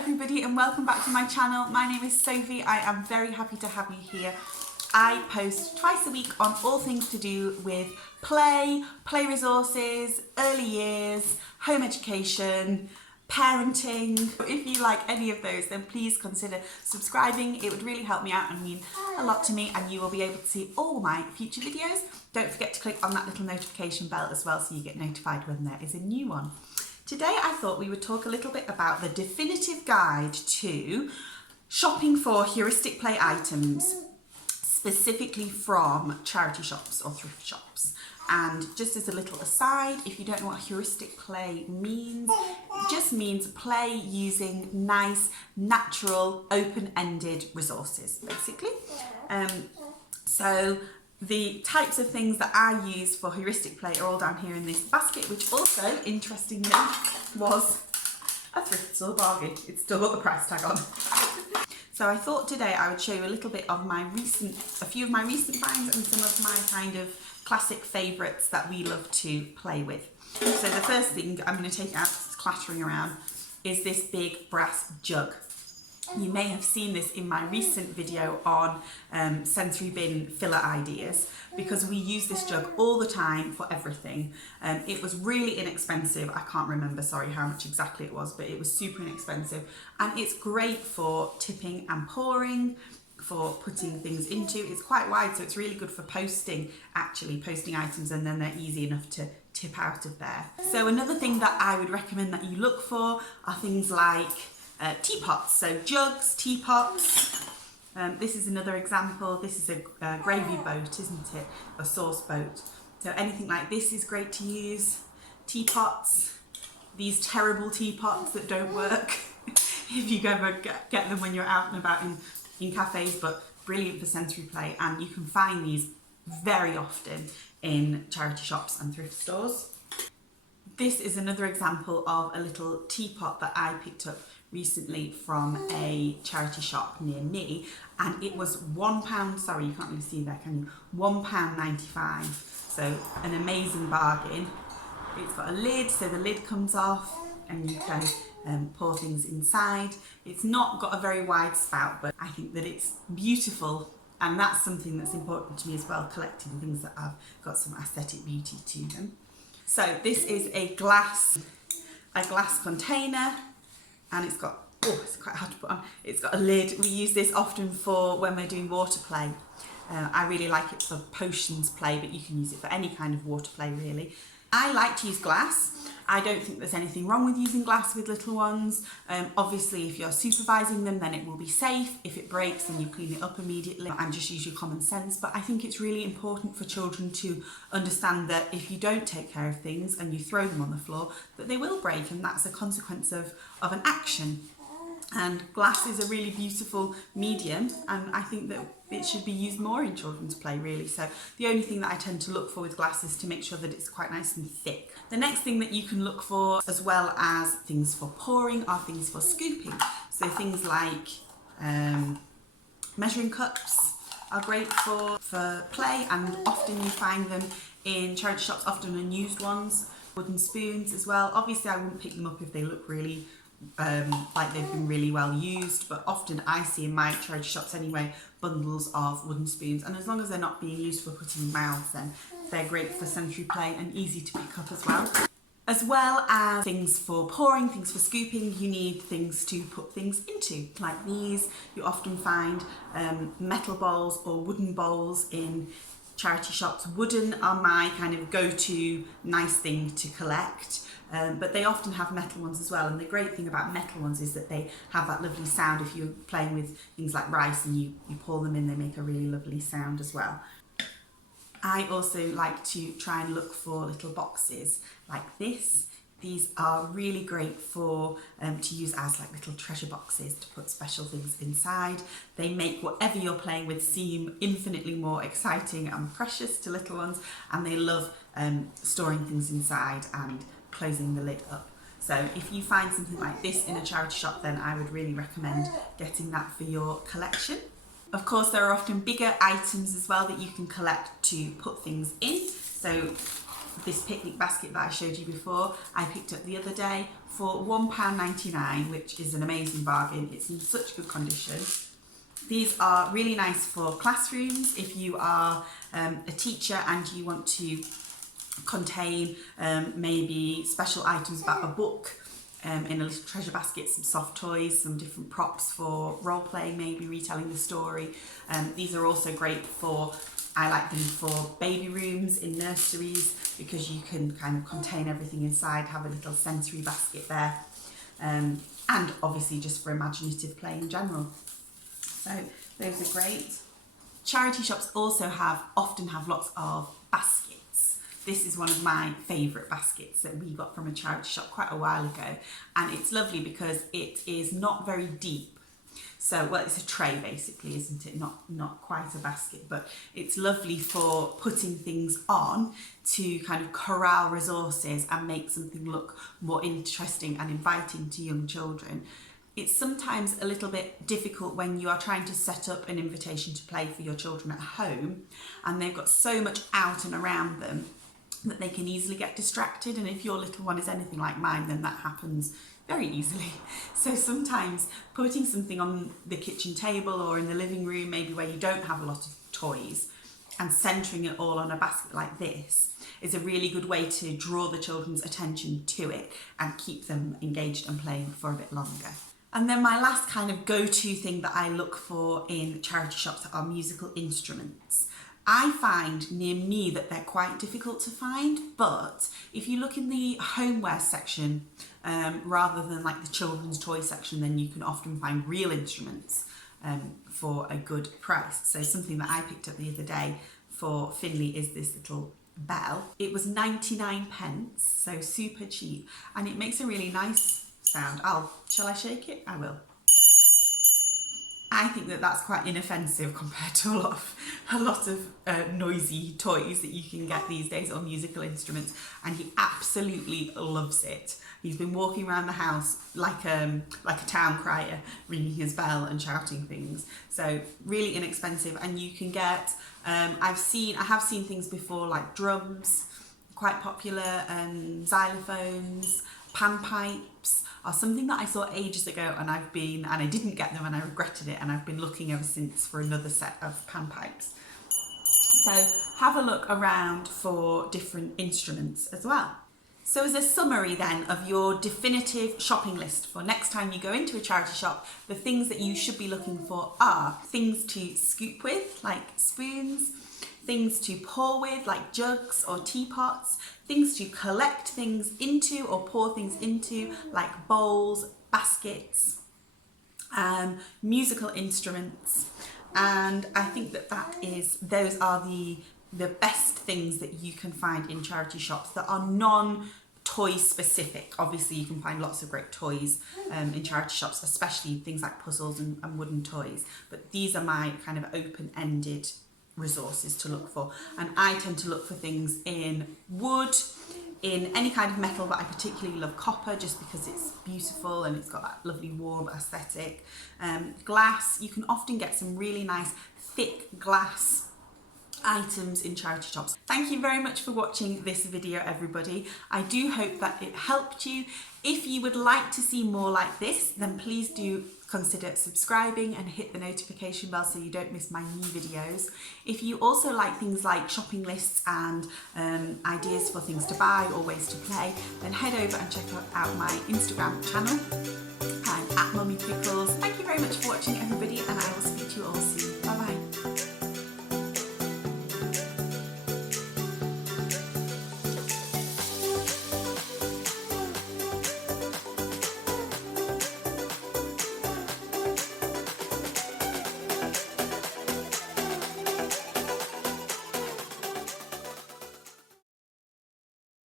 everybody and welcome back to my channel. My name is Sophie. I am very happy to have you here. I post twice a week on all things to do with play resources, early years, home education, parenting. If you like any of those, then please consider subscribing. It would really help me out and mean a lot to me, and you will be able to see all my future videos. Don't forget to click on that little notification bell as well so you get notified when there is a new one. Today I thought we would talk a little bit about the definitive guide to shopping for heuristic play items, specifically from charity shops or thrift shops. And just as a little aside, if you don't know what heuristic play means, it just means play using nice, natural, open-ended resources, basically. So the types of things that I use for heuristic play are all down here in this basket, which also, interestingly, was a thrift store bargain. It's still got the price tag on. So I thought today I would show you a little bit of a few of my recent finds and some of my kind of classic favourites that we love to play with. So the first thing I'm going to take out, it's clattering around, is this big brass jug. You may have seen this in my recent video on sensory bin filler ideas, because we use this jug all the time for everything. It was really inexpensive. I can't remember, sorry, how much exactly it was, but it was super inexpensive. And it's great for tipping and pouring, for putting things into. It's quite wide, so it's really good for posting items, and then they're easy enough to tip out of there. So another thing that I would recommend that you look for are things like teapots, so jugs, teapots. This is another example. This is a gravy boat, isn't it? A sauce boat. So anything like this is great to use. Teapots, these terrible teapots that don't work if you ever get them when you're out and about in cafes, but brilliant for sensory play, and you can find these very often in charity shops and thrift stores. This is another example of a little teapot that I picked up recently from a charity shop near me, and it was £1, sorry you can't really see there, can you? £1.95, so an amazing bargain. It's got a lid, so the lid comes off and you can pour things inside. It's not got a very wide spout, but I think that it's beautiful, and that's something that's important to me as well, collecting things that have got some aesthetic beauty to them. So this is a glass container, and it's got, it's quite hard to put on, it's got a lid. We use this often for when we're doing water play. I really like it for potions play, but you can use it for any kind of water play really. I like to use glass. I don't think there's anything wrong with using glass with little ones. Obviously, if you're supervising them, then it will be safe. If it breaks, then you clean it up immediately and just use your common sense. But I think it's really important for children to understand that if you don't take care of things and you throw them on the floor, that they will break, and that's a consequence of an action. And glass is a really beautiful medium, and I think that it should be used more in children's play really. So the only thing that I tend to look for with glass is to make sure that it's quite nice and thick. The next thing that you can look for, as well as things for pouring, are things for scooping. So things like measuring cups are great for play, and often you find them in charity shops, often unused ones. Wooden spoons as well. Obviously I wouldn't pick them up if they look really like they've been really well used, but often I see in my charity shops anyway bundles of wooden spoons, and as long as they're not being used for putting in mouths, then they're great for sensory play and easy to pick up as well. As well as things for pouring, things for scooping, you need things to put things into, like these. You often find metal bowls or wooden bowls in charity shops. Wooden are my kind of go-to nice thing to collect. But they often have metal ones as well, and the great thing about metal ones is that they have that lovely sound. If you're playing with things like rice and you pour them in, they make a really lovely sound as well. I also like to try and look for little boxes like this. These are really great for to use as like little treasure boxes to put special things inside. They make whatever you're playing with seem infinitely more exciting and precious to little ones, and they love storing things inside and closing the lid up. So if you find something like this in a charity shop, then I would really recommend getting that for your collection. Of course, there are often bigger items as well that you can collect to put things in. So this picnic basket that I showed you before, I picked up the other day for £1.99, which is an amazing bargain. It's in such good condition. These are really nice for classrooms if you are a teacher and you want to contain maybe special items about a book in a little treasure basket, some soft toys, some different props for role playing, maybe retelling the story. These are also great for, I like them for baby rooms in nurseries because you can kind of contain everything inside, have a little sensory basket there, and obviously just for imaginative play in general. So those are great. Charity shops also often have lots of baskets. This is one of my favourite baskets that we got from a charity shop quite a while ago, and it's lovely because it is not very deep. So, well, it's a tray basically, isn't it? Not quite a basket, but it's lovely for putting things on to kind of corral resources and make something look more interesting and inviting to young children. It's sometimes a little bit difficult when you are trying to set up an invitation to play for your children at home and they've got so much out and around them that they can easily get distracted, and if your little one is anything like mine, then that happens very easily. So sometimes putting something on the kitchen table or in the living room, maybe where you don't have a lot of toys, and centering it all on a basket like this is a really good way to draw the children's attention to it and keep them engaged and playing for a bit longer. And then my last kind of go-to thing that I look for in charity shops are musical instruments. I find near me that they're quite difficult to find, but if you look in the homeware section, rather than like the children's toy section, then you can often find real instruments for a good price. So something that I picked up the other day for Finley is this little bell. It was 99p, so super cheap, and it makes a really nice sound. Shall I shake it? I will. I think that that's quite inoffensive compared to a lot of noisy toys that you can get these days, or musical instruments, and he absolutely loves it. He's been walking around the house like a town crier, ringing his bell and shouting things. So really inexpensive, and you can get. I have seen things before like drums, quite popular, xylophones, panpipes are something that I saw ages ago, and I didn't get them and I regretted it, and I've been looking ever since for another set of panpipes. So have a look around for different instruments as well. So as a summary then of your definitive shopping list for next time you go into a charity shop, the things that you should be looking for are things to scoop with, like spoons, things to pour with, like jugs or teapots, things to collect things into or pour things into, like bowls, baskets, musical instruments. And I think those are the best things that you can find in charity shops that are non-toy specific. Obviously you can find lots of great toys in charity shops, especially things like puzzles and wooden toys, but these are my kind of open-ended resources to look for. And I tend to look for things in wood, in any kind of metal, but I particularly love copper just because it's beautiful and it's got that lovely warm aesthetic. Glass, you can often get some really nice thick glass items in charity shops. Thank you very much for watching this video, everybody. I do hope that it helped you. If you would like to see more like this, then please do consider subscribing and hit the notification bell so you don't miss my new videos. If you also like things like shopping lists and ideas for things to buy or ways to play, then head over and check out my Instagram channel.